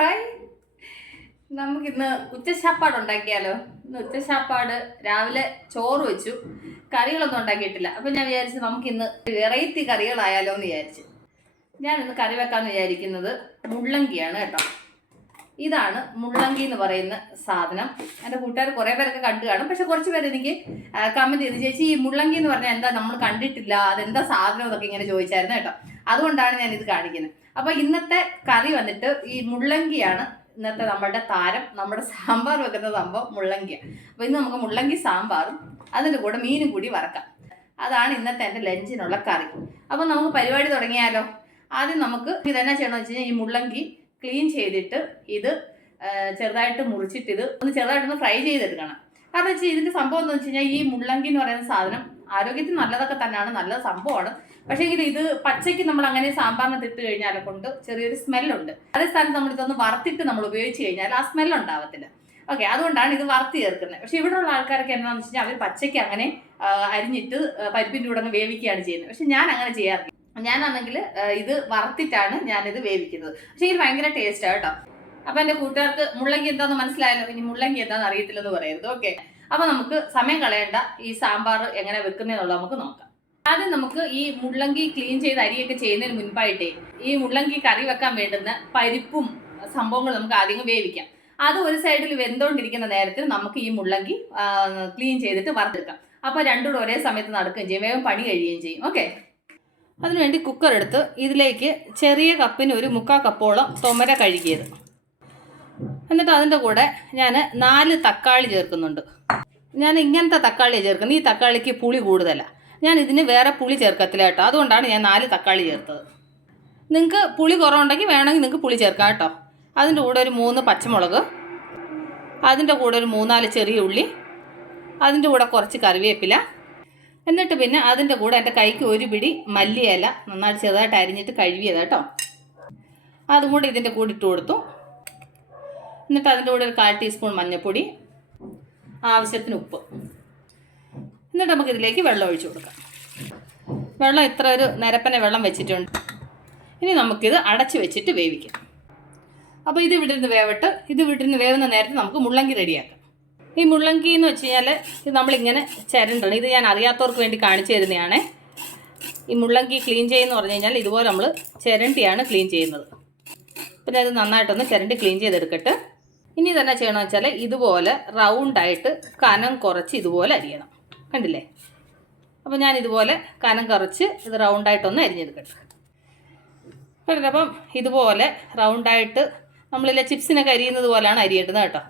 Hi നമുക്കിന്ന് ഉച്ചശാപ്പാട് ഉണ്ടാക്കിയാലോ? ഇന്ന് ഉച്ചശാപ്പാട് രാവിലെ ചോറ് വെച്ചു. കറികളൊന്നും ഉണ്ടാക്കിയിട്ടില്ല. അപ്പം ഞാൻ വിചാരിച്ചു നമുക്കിന്ന് വെറൈറ്റി കറികളായാലോ എന്ന് വിചാരിച്ചു. ഇന്ന് കറി വെക്കാമെന്ന് വിചാരിക്കുന്നത് മുള്ളങ്കിയാണ് കേട്ടോ. ഇതാണ് മുള്ളങ്കി എന്ന് പറയുന്ന സാധനം. എന്റെ കൂട്ടുകാർ കുറേ പേരൊക്കെ കണ്ടു കാണും. പക്ഷെ കുറച്ച് പേര് എനിക്ക് കമന്റ് ചെയ്ത്. ചേച്ചി ഈ മുള്ളങ്കി എന്ന് പറഞ്ഞാൽ എന്താ? നമ്മൾ കണ്ടിട്ടില്ല. അതെന്താ സാധനം എന്നൊക്കെ ഇങ്ങനെ ചോദിച്ചായിരുന്നു കേട്ടോ. അതുകൊണ്ടാണ് ഞാൻ ഇത് കാണിക്കുന്നത്. അപ്പോൾ ഇന്നത്തെ കറി വന്നിട്ട് ഈ മുള്ളങ്കിയാണ് ഇന്നത്തെ നമ്മുടെ താരം നമ്മുടെ സാമ്പാർ വെക്കുന്ന സംഭവം മുള്ളങ്കിയാണ് അപ്പോൾ ഇന്ന് നമുക്ക് മുള്ളങ്കി സാമ്പാറും അതിന്റെ കൂടെ മീനും കൂടി വറക്കാം. അതാണ് ഇന്നത്തെ എന്റെ ലഞ്ചിനുള്ള കറി. അപ്പോൾ നമുക്ക് പരിപാടി തുടങ്ങിയാലോ? ആദ്യം നമുക്ക് ഇതെന്നാ ചെയ്യണമെന്ന് വെച്ച് കഴിഞ്ഞാൽ ഈ മുള്ളങ്കി ക്ലീൻ ചെയ്തിട്ട് ഇത് ചെറുതായിട്ട് മുറിച്ചിട്ട് ഇത് ഒന്ന് ചെറുതായിട്ടൊന്ന് ഫ്രൈ ചെയ്തെടുക്കണം. കാരണം വെച്ചാൽ ഇതിന്റെ സംഭവം എന്ന് വെച്ച് കഴിഞ്ഞാൽ ഈ മുള്ളങ്കി എന്ന് പറയുന്ന സാധനം ആരോഗ്യത്തിന് നല്ലതൊക്കെ തന്നെയാണ് നല്ല സംഭവമാണ്. പക്ഷേ എങ്കിൽ ഇത് പച്ചയ്ക്ക് നമ്മൾ അങ്ങനെ സാമ്പാറിന് ഇട്ട് കഴിഞ്ഞാൽ കൊണ്ട് ചെറിയൊരു സ്മെല്ലുണ്ട്. അതേ സ്ഥാനത്ത് നമ്മൾ ഇതൊന്ന് വറുത്തിട്ട് നമ്മൾ ഉപയോഗിച്ച് കഴിഞ്ഞാൽ ആ സ്മെല്ല് ഉണ്ടാവത്തില്ല. ഓക്കെ അതുകൊണ്ടാണ് ഇത് വറുത്തി ചേർക്കുന്നത്. പക്ഷെ ഇവിടെ ഉള്ള ആൾക്കാരൊക്കെ എന്താണെന്ന് വെച്ച് കഴിഞ്ഞാൽ അവർ പച്ചയ്ക്ക് അങ്ങനെ അരിഞ്ഞിട്ട് പരിപ്പിന്റെ കൂടെ അങ്ങ് വേവിക്കുകയാണ് ചെയ്യുന്നത്. പക്ഷെ ഞാൻ അങ്ങനെ ചെയ്യാറില്ല. ഞാനാണെങ്കിൽ ഇത് വറുത്തിട്ടാണ് ഞാനിത് വേവിക്കുന്നത്. പക്ഷേ ഇത് ഭയങ്കര ടേസ്റ്റാണ് കേട്ടോ. അപ്പൊ എന്റെ കൂട്ടുകാർക്ക് മുള്ളങ്കി എന്താന്ന് മനസ്സിലായല്ലോ? ഇനി മുള്ളങ്കി എന്താണെന്ന് അറിയത്തില്ലെന്ന് പറയരുത്. ഓക്കെ. അപ്പൊ നമുക്ക് സമയം കളയേണ്ട. ഈ സാമ്പാർ എങ്ങനെ വെക്കുന്നതെന്നുള്ളത് നമുക്ക് നോക്കാം. ആദ്യം നമുക്ക് ഈ മുള്ളങ്കി ക്ലീൻ ചെയ്ത് അരിയൊക്കെ ചെയ്യുന്നതിന് മുൻപായിട്ടേ ഈ മുള്ളങ്കി കറി വെക്കാൻ വേണ്ടുന്ന പരിപ്പും സംഭവങ്ങളും നമുക്ക് ആദ്യം വേവിക്കാം. അത് ഒരു സൈഡിൽ വെന്തോണ്ടിരിക്കുന്ന നേരത്തിൽ നമുക്ക് ഈ മുള്ളങ്കി ക്ലീൻ ചെയ്തിട്ട് വറുത്തെടുക്കാം. അപ്പോൾ രണ്ടൂടെ ഒരേ സമയത്ത് നടക്കുകയും ചെയ്യും. വേഗം പണി കഴിയുകയും ചെയ്യും. ഓക്കെ അതിനുവേണ്ടി കുക്കർ എടുത്ത് ഇതിലേക്ക് ചെറിയ കപ്പിന് ഒരു മുക്കാൽ കപ്പോളം തൊമര കഴുകിയത്. എന്നിട്ട് അതിന്റെ കൂടെ ഞാൻ നാല് തക്കാളി ചേർക്കുന്നുണ്ട്. ഞാൻ ഇങ്ങനത്തെ തക്കാളിയാണ് ചേർക്കുന്നത്. ഈ തക്കാളിക്ക് പുളി കൂടുതലാണ് ഞാൻ ഇതിന് വേറെ പുളി ചേർക്കത്തില്ല കേട്ടോ. അതുകൊണ്ടാണ് ഞാൻ നാല് തക്കാളി ചേർത്തത്. നിങ്ങൾക്ക് പുളി കുറവുണ്ടെങ്കിൽ വേണമെങ്കിൽ നിങ്ങൾക്ക് പുളി ചേർക്കാം കേട്ടോ. അതിന്റെ കൂടെ ഒരു മൂന്ന് പച്ചമുളക് അതിന്റെ കൂടെ ഒരു മൂന്നാൽ ചെറിയ ഉള്ളി അതിന്റെ കൂടെ കുറച്ച് കറിവേപ്പില. എന്നിട്ട് പിന്നെ അതിന്റെ കൂടെ എന്റെ കൈക്ക് ഒരു പിടി മല്ലിയില നന്നായിട്ട് ചെറുതായിട്ട് അരിഞ്ഞിട്ട് കഴുകിയത് കേട്ടോ. അതും കൂടെ ഇതിന്റെ കൂടെ ഇട്ട് കൊടുത്തു. എന്നിട്ട് അതിന്റെ കൂടെ ഒരു കാൽ ടീസ്പൂൺ മഞ്ഞൾപ്പൊടി ആവശ്യത്തിന് ഉപ്പ്. എന്നിട്ട് നമുക്ക് ഇതിലേക്ക് വെള്ളം ഒഴിച്ചു കൊടുക്കാം. വെള്ളം ഇത്ര ഒരു നിരപ്പനെ വെള്ളം വെച്ചിട്ടുണ്ട്. ഇനി നമുക്കിത് അടച്ച് വെച്ചിട്ട് വേവിക്കാം. അപ്പോൾ ഇത് ഇവിടെ നിന്ന് വേവട്ട് ഇത് ഇവിടെ നിന്ന് വേവുന്ന നേരത്തെ നമുക്ക് മുള്ളങ്കി റെഡിയാക്കാം. ഈ മുള്ളങ്കി എന്ന് വെച്ച് കഴിഞ്ഞാൽ ഇത് നമ്മളിങ്ങനെ ചരണ്ടാണ്. ഇത് ഞാൻ അറിയാത്തവർക്ക് വേണ്ടി കാണിച്ചു തരുന്നതാണ്. ഈ മുള്ളങ്കി ക്ലീൻ ചെയ്യുന്നു പറഞ്ഞു കഴിഞ്ഞാൽ ഇതുപോലെ നമ്മൾ ചിരണ്ടിയാണ് ക്ലീൻ ചെയ്യുന്നത്. പിന്നെ അത് നന്നായിട്ടൊന്ന് ചിരണ്ടി ക്ലീൻ ചെയ്തെടുക്കട്ടെ ഇനി തന്നെ ചെയ്യണമെന്ന് വെച്ചാൽ ഇതുപോലെ റൗണ്ടായിട്ട് കനം കുറച്ച് ഇതുപോലെ അരിയണം. കണ്ടില്ലേ? അപ്പോൾ ഞാൻ ഇതുപോലെ കനം കുറച്ച് ഇത് റൗണ്ടായിട്ടൊന്ന് അരിഞ്ഞെടുക്കട്ടെ കണ്ടില്ലേ? അപ്പം ഇതുപോലെ റൗണ്ടായിട്ട് നമ്മളിലെ ചിപ്സിനൊക്കെ അരിയുന്നത് പോലെയാണ് അരിയേണ്ടത് കേട്ടോ.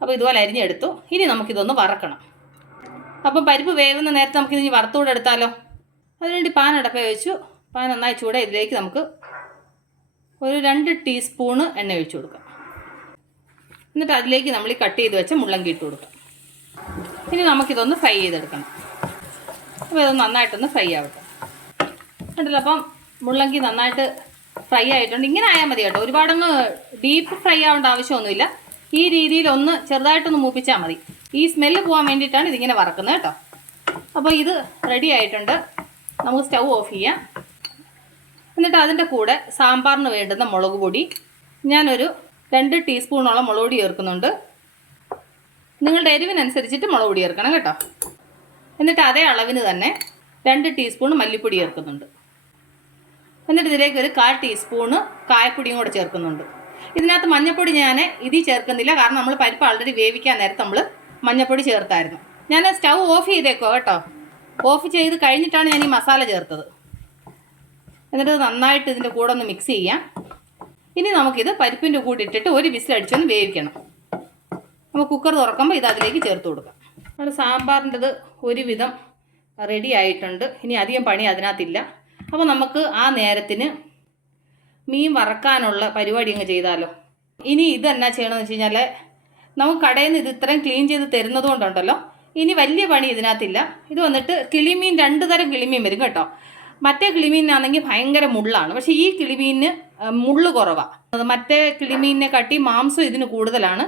അപ്പോൾ ഇതുപോലെ അരിഞ്ഞെടുത്തു. ഇനി നമുക്കിതൊന്ന് വറക്കണം. അപ്പം പരിപ്പ് വേവുന്ന നേരത്തെ നമുക്കിത് ഇനി വറുത്തുകൂടെ എടുത്താലോ? അതിനുവേണ്ടി പാൻ അടപ്പ വെച്ചു. പാൻ നന്നായി ചൂടെ ഇതിലേക്ക് നമുക്ക് ഒരു രണ്ട് ടീസ്പൂണ് എണ്ണ ഒഴിച്ചു കൊടുക്കാം. എന്നിട്ട് അതിലേക്ക് നമ്മൾ കട്ട് ചെയ്ത് വെച്ച മുള്ളങ്കി ഇട്ട് കൊടുക്കാം. ഇനി നമുക്കിതൊന്ന് ഫ്രൈ ചെയ്തെടുക്കണം. അപ്പോൾ ഇത് നന്നായിട്ടൊന്ന് ഫ്രൈ ആവട്ടെ. കണ്ടല്ലോ? അപ്പം മുള്ളങ്കി നന്നായിട്ട് ഫ്രൈ ആയിട്ടുണ്ട്. ഇങ്ങനെ ആയാൽ മതി കേട്ടോ. ഒരുപാടൊന്ന് ഡീപ്പ് ഫ്രൈ ആവേണ്ട ആവശ്യമൊന്നുമില്ല. ഈ രീതിയിൽ ഒന്ന് ചെറുതായിട്ടൊന്ന് മൂപ്പിച്ചാൽ മതി. ഈ സ്മെല്ല് പോകാൻ വേണ്ടിയിട്ടാണ് ഇതിങ്ങനെ വറക്കുന്നത് കേട്ടോ. അപ്പോൾ ഇത് റെഡി ആയിട്ടുണ്ട്. നമുക്ക് സ്റ്റൗ ഓഫ് ചെയ്യാം. എന്നിട്ട് അതിന്റെ കൂടെ സാമ്പാറിന് വേണ്ടുന്ന മുളക് പൊടി. ഞാനൊരു രണ്ട് ടീസ്പൂണോളം മുളക് പൊടി ചേർക്കുന്നുണ്ട്. നിങ്ങളുടെ എരിവിനനുസരിച്ചിട്ട് മുളക് പൊടി ചേർക്കണം കേട്ടോ. എന്നിട്ട് അതേ അളവിന് തന്നെ രണ്ട് ടീസ്പൂൺ മല്ലിപ്പൊടി ചേർക്കുന്നുണ്ട്. എന്നിട്ട് ഇതിലേക്ക് ഒരു കാൽ ടീസ്പൂണ് കായപ്പൊടിയും കൂടെ ചേർക്കുന്നുണ്ട്. ഇതിനകത്ത് മഞ്ഞൾപ്പൊടി ഞാൻ ഇതിൽ ചേർക്കുന്നില്ല. കാരണം നമ്മൾ പരിപ്പ് ആൾറെഡി വേവിക്കാൻ നേരത്ത് നമ്മൾ മഞ്ഞൾപ്പൊടി ചേർത്തായിരുന്നു. ഞാൻ സ്റ്റൗ ഓഫ് ചെയ്തേക്കോ കേട്ടോ. ഓഫ് ചെയ്ത് കഴിഞ്ഞിട്ടാണ് ഞാൻ ഈ മസാല ചേർത്തത്. എന്നിട്ട് നന്നായിട്ട് ഇതിന്റെ കൂടെ ഒന്ന് മിക്സ് ചെയ്യാം. ഇനി നമുക്കിത് പരിപ്പിന്റെ കൂടെ ഇട്ടിട്ട് ഒരു വിസിലടിച്ചൊന്ന് വേവിക്കണം. നമ്മൾ കുക്കർ തുറക്കുമ്പോൾ ഇത് അതിലേക്ക് ചേർത്ത് കൊടുക്കാം. നമ്മുടെ സാമ്പാറിന്റെത് ഒരുവിധം റെഡി ആയിട്ടുണ്ട്. ഇനി അധികം പണി അതിനകത്തില്ല. അപ്പോൾ നമുക്ക് ആ നേരത്തിന് മീൻ വറക്കാനുള്ള പരിപാടി അങ്ങ് ചെയ്താലോ? ഇനി ഇതെന്നാ ചെയ്യണമെന്ന് വെച്ച് കഴിഞ്ഞാൽ നമുക്ക് കടയിൽ നിന്ന് ഇത് ഇത്രയും ക്ലീൻ ചെയ്ത് തരുന്നത് കൊണ്ടുണ്ടല്ലോ. ഇനി വലിയ പണി ഇതിനകത്തില്ല. ഇത് വന്നിട്ട് കിളിമീൻ രണ്ട് തരം കിളിമീൻ വരും കേട്ടോ. മറ്റേ കിളിമീനാണെങ്കിൽ ഭയങ്കര മുള്ളാണ്. പക്ഷേ ഈ കിളിമീനിന് മുള്ള് കുറവാണ് മറ്റേ കിളിമീനിനെ കട്ടി മാംസം ഇതിന് കൂടുതലാണ്.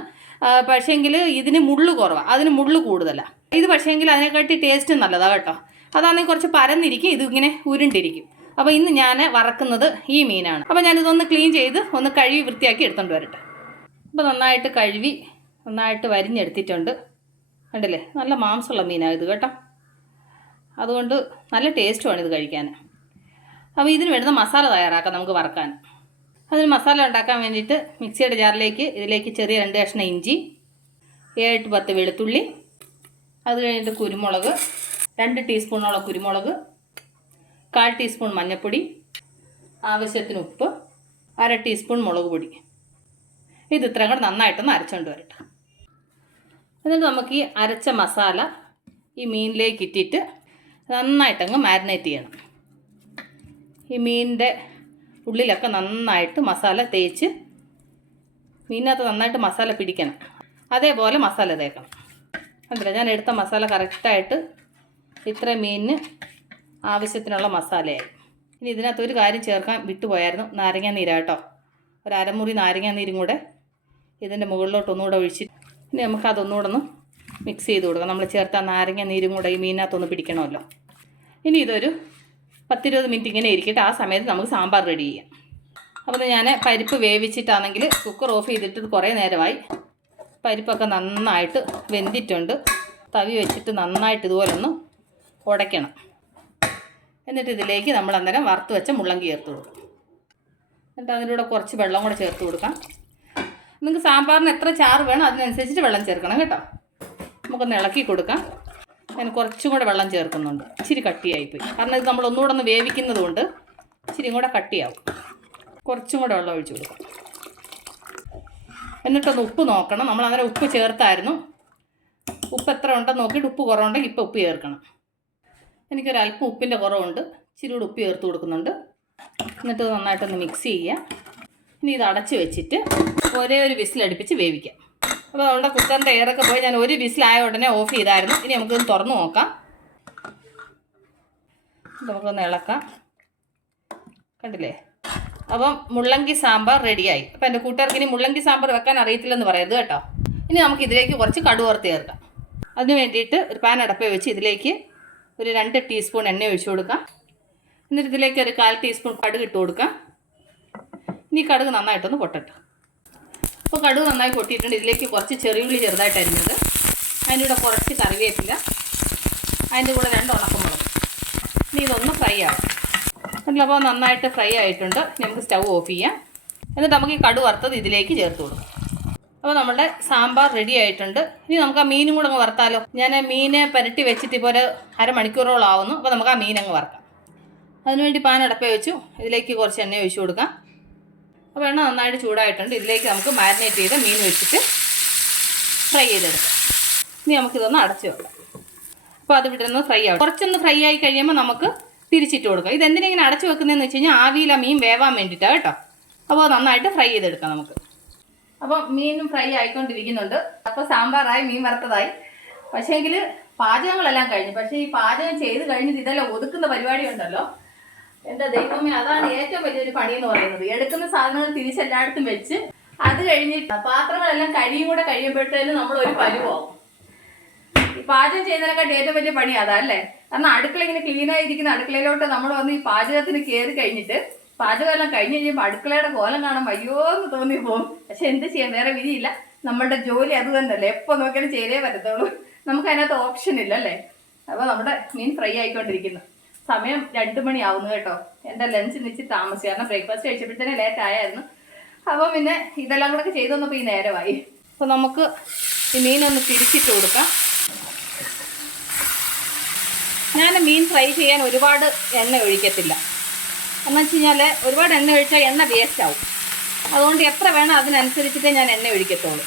പക്ഷേങ്കിൽ ഇതിന് മുള്ള് കുറവാണ് അതിന് മുള്ള് കൂടുതലാണ് ഇത് പക്ഷേങ്കിൽ അതിനെക്കാട്ടി ടേസ്റ്റ് നല്ലതാണ് കേട്ടോ. അതാണെങ്കിൽ കുറച്ച് പരന്നിരിക്കും ഇതിങ്ങനെ ഉരുണ്ടിരിക്കും. അപ്പോൾ ഇന്ന് ഞാൻ വറക്കുന്നത് ഈ മീനാണ്. അപ്പോൾ ഞാനിതൊന്ന് ക്ലീൻ ചെയ്ത് ഒന്ന് കഴുകി വൃത്തിയാക്കി എടുത്തുകൊണ്ട് വരട്ടെ. അപ്പോൾ നന്നായിട്ട് കഴുകി നന്നായിട്ട് വരിഞ്ഞെടുത്തിട്ടുണ്ട്. കണ്ടില്ലേ? നല്ല മാംസമുള്ള മീനാണ് ഇത് കേട്ടോ. അതുകൊണ്ട് നല്ല ടേസ്റ്റുമാണ് ഇത് കഴിക്കാൻ അപ്പോൾ ഇതിന് വേണ്ടുന്ന മസാല തയ്യാറാക്കാം നമുക്ക് വറക്കാൻ. അതിന് മസാല ഉണ്ടാക്കാൻ വേണ്ടിയിട്ട് മിക്സിയുടെ ജാറിലേക്ക് ഇതിലേക്ക് ചെറിയ രണ്ട് കഷ്ണം ഇഞ്ചി ഏഴ് പത്ത് വെളുത്തുള്ളി അത് കഴിഞ്ഞിട്ട് കുരുമുളക് രണ്ട് ടീസ്പൂണോളം കുരുമുളക് കാൽ ടീസ്പൂൺ മഞ്ഞൾപ്പൊടി ആവശ്യത്തിന് ഉപ്പ് അര ടീസ്പൂൺ മുളക് പൊടി. ഇത് ഇത്രയും കൂടെ നന്നായിട്ടൊന്ന് അരച്ചുകൊണ്ട് വരട്ടെ. എന്നിട്ട് നമുക്ക് ഈ അരച്ച മസാല ഈ മീനിലേക്ക് ഇട്ടിട്ട് നന്നായിട്ടങ്ങ് മാരിനേറ്റ് ചെയ്യണം. ഈ മീനിന്റെ ഉള്ളിലൊക്കെ നന്നായിട്ട് മസാല തേച്ച് മീനകത്ത് നന്നായിട്ട് മസാല പിടിക്കണം. അതേപോലെ മസാല തേക്കണം. അതല്ല ഞാൻ എടുത്ത മസാല കറക്റ്റായിട്ട് ഇത്ര മീനിന് ആവശ്യത്തിനുള്ള മസാലയായി. ഇനി ഇതിനകത്ത് ഒരു കാര്യം ചേർക്കാൻ വിട്ടുപോയായിരുന്നു. നാരങ്ങ നീരാട്ടോ ഒരു അരമുറി നാരങ്ങ നീരും കൂടെ ഇതിന്റെ മുകളിലോട്ട് ഒന്നുകൂടെ ഒഴിച്ച് ഇനി നമുക്ക് അതൊന്നുകൂടെ ഒന്ന് മിക്സ് ചെയ്ത് കൊടുക്കാം. നമ്മൾ ചേർത്ത നാരങ്ങ നീരും കൂടെ ഈ മീനിനകത്തൊന്ന് പിടിക്കണമല്ലോ. ഇനി ഇതൊരു പത്തിരുപത് മിനിറ്റ് ഇങ്ങനെ ഇരിക്കട്ടെ. ആ സമയത്ത് നമുക്ക് സാമ്പാർ റെഡി ചെയ്യാം. അപ്പോൾ ഞാൻ പരിപ്പ് വേവിച്ചിട്ടാണെങ്കിൽ കുക്കർ ഓഫ് ചെയ്തിട്ട് കുറേ നേരമായി. പരിപ്പൊക്കെ നന്നായിട്ട് വെന്തിട്ടുണ്ട്. തവി വെച്ചിട്ട് നന്നായിട്ട് ഇതുപോലെ ഒന്ന് ഉടയ്ക്കണം എന്നിട്ട് ഇതിലേക്ക് നമ്മൾ അന്നേരം വറുത്ത് വെച്ച മുള്ളങ്കി ചേർത്ത് കൊടുക്കും. എന്നിട്ട് അതിലൂടെ കുറച്ച് വെള്ളം കൂടെ ചേർത്ത് കൊടുക്കാം. നിങ്ങൾക്ക് സാമ്പാറിന് എത്ര ചാറ് വേണം അതിനനുസരിച്ചിട്ട് വെള്ളം ചേർക്കണം കേട്ടോ. നമുക്കൊന്ന് ഇളക്കി കൊടുക്കാം. ഞാൻ കുറച്ചും കൂടെ വെള്ളം ചേർക്കുന്നുണ്ട്. ഇച്ചിരി കട്ടിയായിപ്പോയി. കാരണം ഇത് നമ്മൾ ഒന്നുകൂടെ ഒന്ന് വേവിക്കുന്നത് കൊണ്ട് ഇച്ചിരി കൂടെ കട്ടിയാവും. കുറച്ചും കൂടെ വെള്ളം ഒഴിച്ചു കൊടുക്കും. എന്നിട്ടൊന്ന് ഉപ്പ് നോക്കണം. നമ്മൾ അങ്ങനെ ഉപ്പ് ചേർത്തായിരുന്നു. ഉപ്പ് എത്ര ഉണ്ടെന്ന് നോക്കിയിട്ട് ഉപ്പ് കുറവുണ്ടെങ്കിൽ ഇപ്പോൾ ഉപ്പ് ചേർക്കണം. എനിക്കൊരു അല്പം ഉപ്പിന്റെ കുറവുണ്ട്. ഇച്ചിരി കൂടെ ഉപ്പ് ചേർത്ത് കൊടുക്കുന്നുണ്ട്. എന്നിട്ട് നന്നായിട്ടൊന്ന് മിക്സ് ചെയ്യുക. ഇനി ഇത് അടച്ച് വെച്ചിട്ട് ഒരേ ഒരു വിസിലടുപ്പിച്ച് വേവിക്കാം. അപ്പോൾ നമ്മുടെ കുക്കറിന്റെ എയറൊക്കെ പോയി ഞാൻ ഒരു വിസിലായ ഉടനെ ഓഫ് ചെയ്തായിരുന്നു. ഇനി നമുക്കൊന്ന് തുറന്ന് നോക്കാം. നമുക്കൊന്ന് ഇളക്കാം. കണ്ടില്ലേ? അപ്പം മുള്ളങ്കി സാമ്പാർ റെഡിയായി. അപ്പം എന്റെ കൂട്ടുകാർക്ക് ഇനി മുള്ളങ്കി സാമ്പാർ വെക്കാൻ അറിയത്തില്ലെന്ന് പറയരുത് കേട്ടോ. ഇനി നമുക്ക് ഇതിലേക്ക് കുറച്ച് കടുവറുത്ത് ചേർക്കാം. അതിന് വേണ്ടിയിട്ട് ഒരു പാൻ അടപ്പേ വെച്ച് ഇതിലേക്ക് ഒരു രണ്ട് ടീസ്പൂൺ എണ്ണ ഒഴിച്ചു കൊടുക്കാം. എന്നിട്ട് ഇതിലേക്ക് ഒരു കാൽ ടീസ്പൂൺ കടുക് ഇട്ട് കൊടുക്കാം. ഇനി കടുക് നന്നായിട്ടൊന്ന് പൊട്ടട്ടെ. അപ്പോൾ കടുക് നന്നായി പൊട്ടിയിട്ടുണ്ട്. ഇതിലേക്ക് കുറച്ച് ചെറിയുള്ളി ചെറുതായിട്ട് അരിഞ്ഞത് അതിന്റെ കൂടെ കുറച്ച് കറിവേപ്പില. അതിന്റെ കൂടെ രണ്ട് ഉണക്കമുളക്. ഇനി ഇതൊന്ന് ഫ്രൈ ആവും. അപ്പോൾ നന്നായിട്ട് ഫ്രൈ ആയിട്ടുണ്ട്. നമുക്ക് സ്റ്റൗ ഓഫ് ചെയ്യാം. എന്നിട്ട് നമുക്ക് ഈ കടു വറുത്തത് ഇതിലേക്ക് ചേർത്ത് കൊടുക്കാം. അപ്പോൾ നമ്മുടെ സാമ്പാർ റെഡി ആയിട്ടുണ്ട്. ഇനി നമുക്ക് ആ മീനും കൂടെ അങ്ങ് വറുത്താലോ? ഞാൻ മീനെ പുരട്ടി വെച്ചിട്ട് ഇപ്പോൾ ഒരു അരമണിക്കൂറോളം ആവുന്നു. അപ്പോൾ നമുക്ക് ആ മീൻ അങ്ങ് വറുക്കാം. അതിനുവേണ്ടി പാൻ അടപ്പേ വെച്ചു. ഇതിലേക്ക് കുറച്ച് എണ്ണ ഒഴിച്ചു കൊടുക്കാം. അപ്പോൾ എണ്ണ നന്നായിട്ട് ചൂടായിട്ടുണ്ട്. ഇതിലേക്ക് നമുക്ക് മാരിനേറ്റ് ചെയ്ത മീൻ വെച്ചിട്ട് ഫ്രൈ ചെയ്തെടുക്കാം. ഇനി നമുക്കിതൊന്ന് അടച്ചു വെക്കാം. അപ്പോൾ അത് ഇവിടെ നിന്ന് ഫ്രൈ ആവും. കുറച്ചൊന്ന് ഫ്രൈ ആയി കഴിയുമ്പോൾ നമുക്ക് തിരിച്ചിട്ട് കൊടുക്കാം. ഇതെന്തിനെ ഇങ്ങനെ അടച്ചു വെക്കുന്നതെന്ന് വെച്ച് കഴിഞ്ഞാൽ ആവിയിൽ ആ മീൻ വേവാൻ വേണ്ടിയിട്ടാണ് കേട്ടോ. അപ്പോൾ നന്നായിട്ട് ഫ്രൈ ചെയ്തെടുക്കാം നമുക്ക്. അപ്പോൾ മീനും ഫ്രൈ ആയിക്കൊണ്ടിരിക്കുന്നുണ്ട്. അപ്പോൾ സാമ്പാറായി മീൻ വറുത്തതായി. പക്ഷേങ്കിൽ പാചകങ്ങളെല്ലാം കഴിഞ്ഞു. പക്ഷേ ഈ പാചകം ചെയ്ത് കഴിഞ്ഞിട്ട് ഇതെല്ലാം ഒതുക്കുന്ന പരിപാടി ഉണ്ടല്ലോ. എന്റെ ദൈവമേ അതാണ് ഏറ്റവും വലിയൊരു പണി എന്ന് പറയുന്നത് എടുക്കുന്ന സാധനങ്ങൾ തിരിച്ചെല്ലായിടത്തും വെച്ച് അത് കഴിഞ്ഞിട്ട് പാത്രങ്ങളെല്ലാം കഴിയും കൂടെ കഴിയുമ്പോഴത്തേനും നമ്മൾ ഒരു പരുവാകും പാചകം ചെയ്യുന്നതിനെക്കാട്ടി ഏറ്റവും വലിയ പണി അതാ അല്ലേ? കാരണം അടുക്കള ഇങ്ങനെ ക്ലീൻ ആയിരിക്കുന്ന അടുക്കളയിലോട്ട് നമ്മൾ വന്ന് ഈ പാചകത്തിന് കയറി കഴിഞ്ഞിട്ട് പാചകം എല്ലാം കഴിഞ്ഞ് കഴിയുമ്പോൾ അടുക്കളയുടെ കോലം കാണാൻ അയ്യോ എന്ന് തോന്നി പോകും. പക്ഷെ എന്ത് ചെയ്യാം? വേറെ വിധിയില്ല. നമ്മളുടെ ജോലി അത് തന്നെയല്ലേ. എപ്പോൾ നോക്കിയാലും ചെയ്തേ പറ്റത്തുള്ളൂ. നമുക്ക് അതിനകത്ത് ഓപ്ഷൻ ഇല്ല അല്ലേ അപ്പോൾ നമ്മുടെ മീൻ ഫ്രൈ ആയിക്കൊണ്ടിരിക്കുന്നു. സമയം രണ്ട് മണി ആവുന്നു കേട്ടോ. എന്റെ ലഞ്ച് നിച്ച് താമസിച്ചു. കാരണം ബ്രേക്ക്ഫാസ്റ്റ് കഴിച്ചപ്പോഴത്തേനെ ലേറ്റ് ആയായിരുന്നു. അപ്പോൾ പിന്നെ ഇതെല്ലാം കൂടെ ചെയ്തു വന്നപ്പോൾ ഈ നേരമായി. അപ്പോൾ നമുക്ക് ഈ മീനൊന്ന് തിരിച്ചിട്ട് കൊടുക്കാം. ഞാൻ മീൻ ഫ്രൈ ചെയ്യാൻ ഒരുപാട് എണ്ണ ഒഴിക്കത്തില്ല. എന്ന് വെച്ച് കഴിഞ്ഞാൽ ഒരുപാട് എണ്ണ ഒഴിച്ചാൽ എണ്ണ വേസ്റ്റ് ആവും. അതുകൊണ്ട് എത്ര വേണം അതിനനുസരിച്ചിട്ടേ ഞാൻ എണ്ണ ഒഴിക്കത്തുള്ളൂ.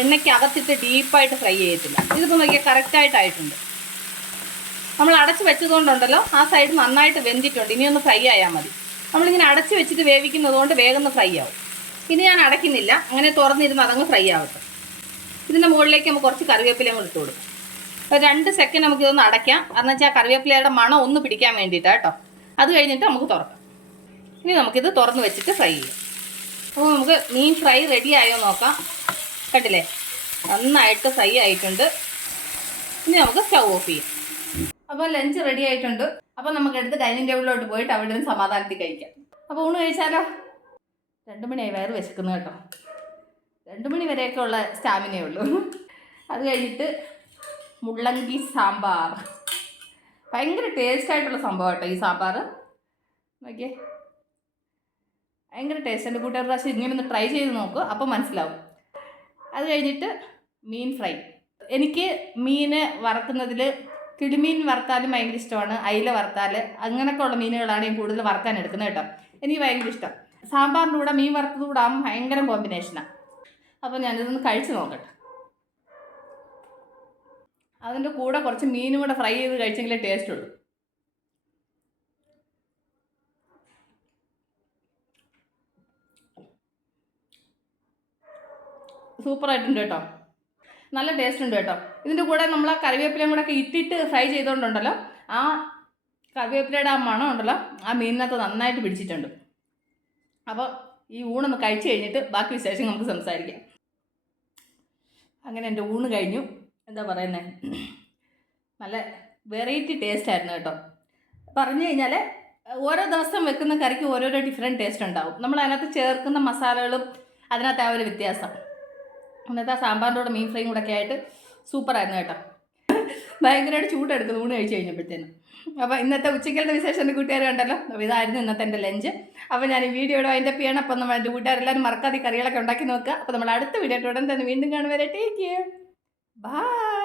എണ്ണയ്ക്ക് അകത്തിട്ട് ഡീപ്പായിട്ട് ഫ്രൈ ചെയ്യത്തില്ല. ഇതിപ്പോൾ നോക്കിയാൽ കറക്റ്റായിട്ടായിട്ടുണ്ട് നമ്മൾ അടച്ച് വെച്ചതുകൊണ്ടുണ്ടല്ലോ ആ സൈഡ് നന്നായിട്ട് വെന്തിട്ടുണ്ട്. ഇനിയൊന്ന് ഫ്രൈ ആയാൽ മതി. നമ്മളിങ്ങനെ അടച്ച് വെച്ചിട്ട് വേവിക്കുന്നത് കൊണ്ട് വേഗം ഫ്രൈ ആവും. ഇനി ഞാൻ അടയ്ക്കുന്നില്ല. അങ്ങനെ തുറന്നിരുന്ന് അതങ്ങ് ഫ്രൈ ആവട്ടെ. ഇതിന്റെ മുകളിലേക്ക് നമുക്ക് കുറച്ച് കറിവേപ്പിലയും കൂടി ഇട്ട് കൊടുക്കും. അപ്പോൾ രണ്ട് സെക്കൻഡ് നമുക്കിതൊന്ന് അടയ്ക്കാം. കാരണം വെച്ചാൽ കറിവേപ്പിലയുടെ മണം ഒന്ന് പിടിക്കാൻ വേണ്ടിയിട്ടാണ് കേട്ടോ. അത് കഴിഞ്ഞിട്ട് നമുക്ക് തുറക്കാം. ഇനി നമുക്കിത് തുറന്ന് വെച്ചിട്ട് ഫ്രൈ ചെയ്യാം. അപ്പോൾ നമുക്ക് മീൻ ഫ്രൈ റെഡി ആയോ നോക്കാം. കണ്ടില്ലേ? നന്നായിട്ട് ഫ്രൈ ആയിട്ടുണ്ട്. ഇനി നമുക്ക് സ്റ്റൗ ഓഫ് ചെയ്യാം. അപ്പോൾ ലഞ്ച് റെഡി ആയിട്ടുണ്ട്. അപ്പോൾ നമുക്ക് എടുത്ത് ഡൈനിങ് ടേബിളിലോട്ട് പോയിട്ട് അവിടെ നിന്ന് സമാധാനത്തിൽ കഴിക്കാം. അപ്പോൾ ഊണ് കഴിച്ചാലോ? രണ്ട് മണിയായി വയറ് വിശക്കുന്നു കേട്ടോ. രണ്ട് മണി വരെയൊക്കെ ഉള്ള സ്റ്റാമിനയേ ഉള്ളൂ. അത് കഴിഞ്ഞിട്ട് മുള്ളങ്കി സാമ്പാർ. ഭയങ്കര ടേസ്റ്റ് ആയിട്ടുള്ള സംഭവം കേട്ടോ ഈ സാമ്പാർ. നോക്കിയേ. ഭയങ്കര ടേസ്റ്റ് എന്റെ കൂട്ടുകാർ പ്രാവശ്യം ഇങ്ങനെ ഒന്ന് ട്രൈ ചെയ്ത് നോക്കും അപ്പോൾ മനസ്സിലാവും. അത് കഴിഞ്ഞിട്ട് മീൻ ഫ്രൈ. എനിക്ക് മീൻ വറക്കുന്നതിൽ കിളിമീൻ വറുത്താലും ഭയങ്കര ഇഷ്ടമാണ്. അയില വറുത്താൽ അങ്ങനെയൊക്കെ ഉള്ള മീനുകളാണ് ഞാൻ കൂടുതൽ വറുക്കാൻ എടുക്കുന്നത് കേട്ടോ. എനിക്ക് ഭയങ്കര ഇഷ്ടം. സാമ്പാറിന്റെ കൂടെ മീൻ വറുത്തത് കൂടെ ആകുമ്പോൾ ഭയങ്കര കോമ്പിനേഷനാണ് അപ്പോൾ ഞാനിതൊന്ന് കഴിച്ച് നോക്കട്ടെ. അതിന്റെ കൂടെ കുറച്ച് മീനും കൂടെ ഫ്രൈ ചെയ്ത് കഴിച്ചെങ്കിലേ ടേസ്റ്റ് ഉള്ളൂ. സൂപ്പറായിട്ടുണ്ട് കേട്ടോ. നല്ല ടേസ്റ്റ് ഉണ്ട് കേട്ടോ. ഇതിന്റെ കൂടെ നമ്മൾ ആ കറിവേപ്പിലയും കൂടെ ഒക്കെ ഇട്ടിട്ട് ഫ്രൈ ചെയ്തുകൊണ്ടുണ്ടല്ലോ ആ കറിവേപ്പിലയുടെ ആ മണം ഉണ്ടല്ലോ ആ മീനിനകത്ത് നന്നായിട്ട് പിടിച്ചിട്ടുണ്ട്. അപ്പോൾ ഈ ഊണൊന്ന് കഴിച്ചു കഴിഞ്ഞിട്ട് ബാക്കി വിശേഷം നമുക്ക് സംസാരിക്കാം. അങ്ങനെ എന്റെ ഊണ് കഴിഞ്ഞു. എന്താ പറയുന്നത് നല്ല വെറൈറ്റി ടേസ്റ്റ് ആയിരുന്നു കേട്ടോ. പറഞ്ഞു കഴിഞ്ഞാൽ ഓരോ ദിവസം വെക്കുന്ന കറിക്ക് ഓരോരോ ഡിഫറെന്റ് ടേസ്റ്റ് ഉണ്ടാവും. നമ്മൾ അതിനകത്ത് ചേർക്കുന്ന മസാലകളും അതിനകത്ത് ആ ഒരു വ്യത്യാസം. ഇന്നത്തെ ആ സാമ്പാറിന്റെ കൂടെ മീൻ ഫ്രൈയും കൂടെ ഒക്കെ ആയിട്ട് സൂപ്പറായിരുന്നു കേട്ടോ. ഭയങ്കരമായിട്ട് ചൂടെടുക്കുന്നു ഊണ് കഴിച്ച് കഴിഞ്ഞപ്പോഴത്തേനും. അപ്പോൾ ഇന്നത്തെ ഉച്ചയ്ക്കലത്തെ വിശേഷം എന്റെ കൂട്ടുകാർ കണ്ടല്ലോ? അപ്പോൾ ഇതായിരുന്നു ഇന്നത്തെ എന്റെ ലഞ്ച്. അപ്പോൾ ഞാൻ ഈ വീഡിയോയുടെ അതിന്റെ പിയാണ് അപ്പോൾ നമ്മൾ എന്റെ കൂട്ടുകാരെല്ലാവരും മറക്കാതെ കറികളൊക്കെ ഉണ്ടാക്കി നോക്കുക. അപ്പോൾ നമ്മൾ അടുത്ത വീഡിയോ ഉടൻ തന്നെ വീണ്ടും കാണുവരെ ടേക്ക് ബൈ